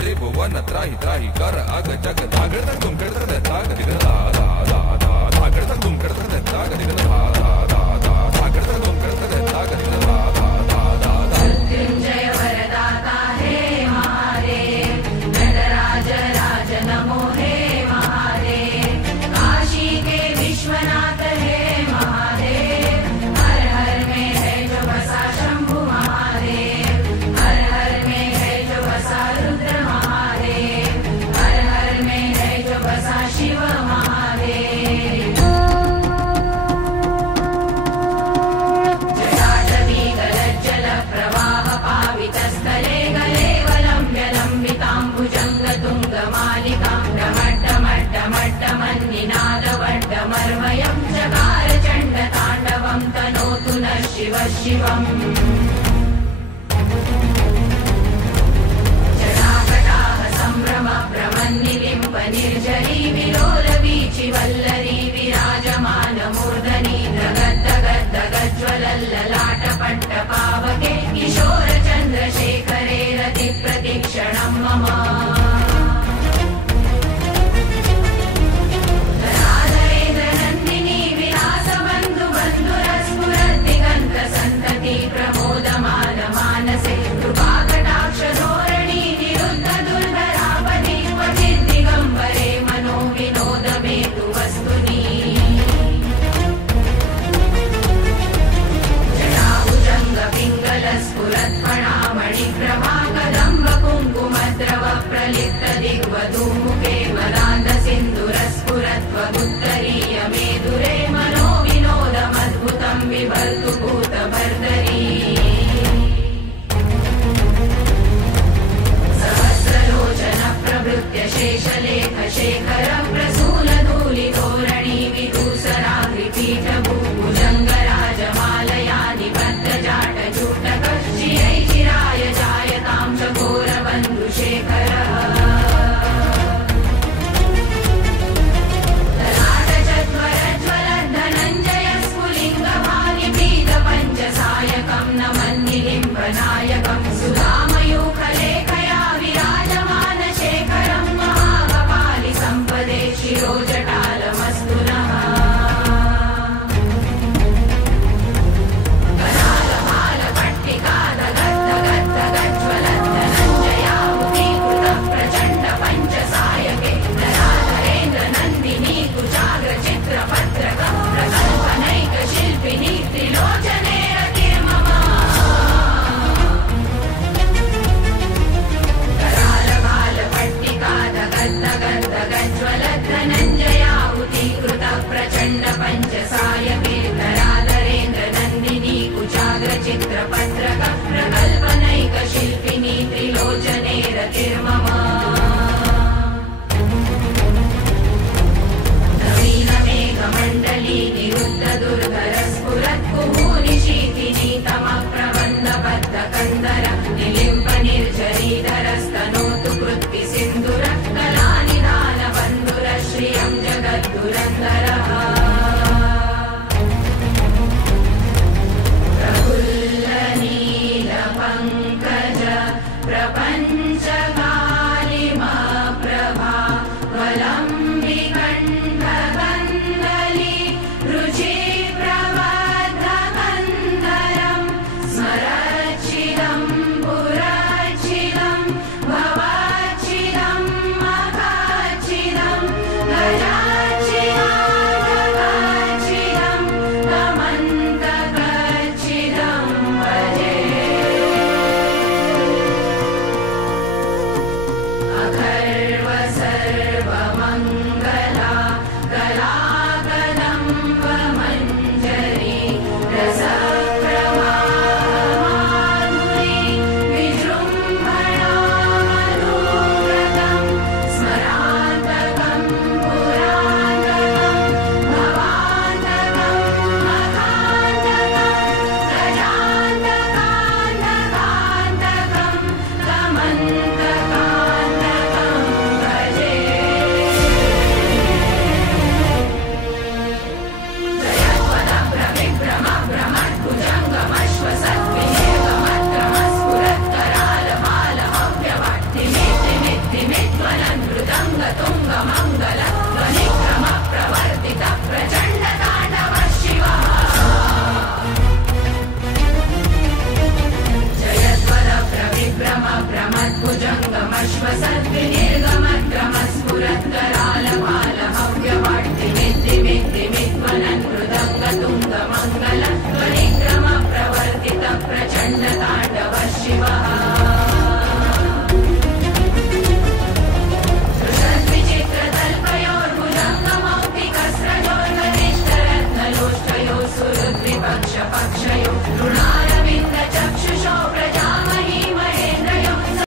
त्रिभुवन त्राहि त्राहि कर अग जग धागड़ तक तुम कर दे ताग दिगड़ धा धा धा धा धागड़ तक तुम कर दे ताग दिगड़ धा धा धा धा धागड़ तक तुम कर दे ताग दिगड़ धा धा धा धा मृत्युंजय वरदाता हे महादेव नटराज राज नमो हे महादेव काशी के विश्वनाथ हे महादेव हर हर में है जो बसा शंभु महादेव हर हर में है जो बसा रुद्र महादेव हर हर में है जो बसा शिव महादेव जटाटवी गलज्जल प्रवाह पावितस्थले गलेवलम्ब्य लम्बिताम्बुजङ्ग तुङ्गमालिकां डमड्डमड्डमड्डमन्निनादवड्डमर्मयं जगार चण्डताण्डवं तनोतु नः शिवः शिवम् जटाकटाह सम्भ्रम भ्रमन्निलिम्ब निर्झरी विलोल वीचि वल्लरी विराजमान मूर्धनि दगद्दगद्दगज्ज्वलल्ललाटपट्टपावके किशोर चन्द्रशेखरे रति प्रतीक्षणं मम धराधरेन्द्र नन्दिनी विलासबन्धु बन्धुरस्फुरद्दिगन्त सन्तति प्रमोदमान मानसे कृपाकटाक्ष धोरणी निरुद्ध दुर्धरापदि क्वचिद्दिगम्बरे मनो विनोद मे तु वस्तुनि जटाभुजङ्ग पिङ्गल स्फुरत्फणामणिप्रभा कदम्ब कुङ्कुमद्रव प्रलिप्त दिग्वधूमुखे मदान्ध सिन्दूरस्फुरत्वदुत्तरीय मेदुरे मनो विनोदमद्भुतं बिभर्तु भूतभर्दरी सहस्रलोचन प्रभृत्य शेषलेख शेखर प्रसून धूलिधोरणी विदूसराग्रिपीठ भूभुजङ्गराजमालया निबद्ध जाटजूटक चिरै चिराय जायतां चकोरबन्धुशेखर ललाटचत्वरज्वलद्धनञ्जय स्फुलिङ्गभानिपीत पञ्चसायकं नमन्निलिम्बनायकं सुधामयूखलेखया विराजमान शेखरं महाकपालि सम्पदे शिरोजटालमस्तु नः कनालमालपट्टिका दगद्दगद्दगज्ज्वलद्धनञ्जयामुखीकृत प्रचण्ड पञ्चसायके धराधरेन्द्र नन्दिनी कुचाग्रचित्रपत्रक प्रकल्पनैकशिल्पिनी त्रिलोचने रतिर्मम करालकालपट्टिका दगद्दगद्दगज्ज्वलद्धनञ्जयाहुतीकृत प्रचण्ड पञ्चसायके धराधरेन्द्र नन्दिनी कुचाग्रचित्रपत्रक प्रकल्पनैकशिल्पिनी त्रिलोचने रतिर्मम